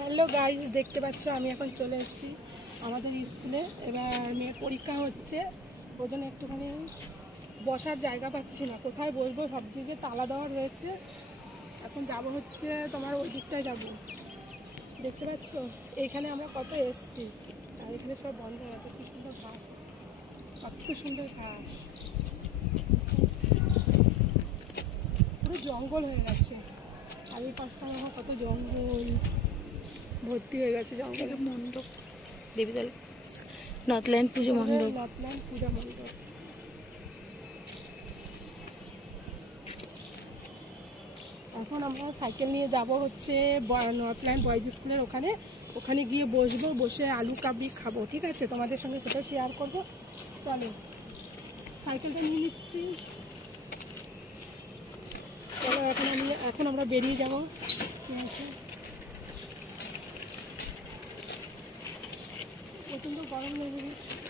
Hello guys, দেখতে পাচ্ছ আমি এখন চলে এসেছি আমাদের স্কুলে। এবার মেয়ের পরীক্ষা হচ্ছে, ওই জন্য একটুখানি বসার জায়গা পাচ্ছি না, কোথায় বসবো ভাবছি যে তালা দেওয়া রয়েছে। এখন যাব হচ্ছে তোমার ওই দিকটায় যাব। দেখতে পাচ্ছ এইখানে আমরা কত এসেছি, আর এখানে সব বন্ধ হয়ে গেছে। কি সুন্দর ঘাস, কত সুন্দর ঘাস, পুরো জঙ্গল হয়ে গেছে। আর এই পাশটা আমার কত জঙ্গল ভর্তি হয়ে গেছে, জঙ্গলের মণ্ডপ, দেবীদল নর্থল্যান্ড পুজো মণ্ডপ, নর্থল্যান্ড পূজা মণ্ডপ। এখন আমরা সাইকেল নিয়ে যাব হচ্ছে নর্থল্যান্ড বয়েজ স্কুলের ওখানে। ওখানে গিয়ে বসবো, বসে আলু কাবলি খাবো, ঠিক আছে? তোমাদের সঙ্গে সেটা শেয়ার করবো। চলো সাইকেলটা নিয়ে নিচ্ছি, চলো এখন আমরা বেরিয়ে যাবো। প্রচণ্ড গরম লেগে গেছে।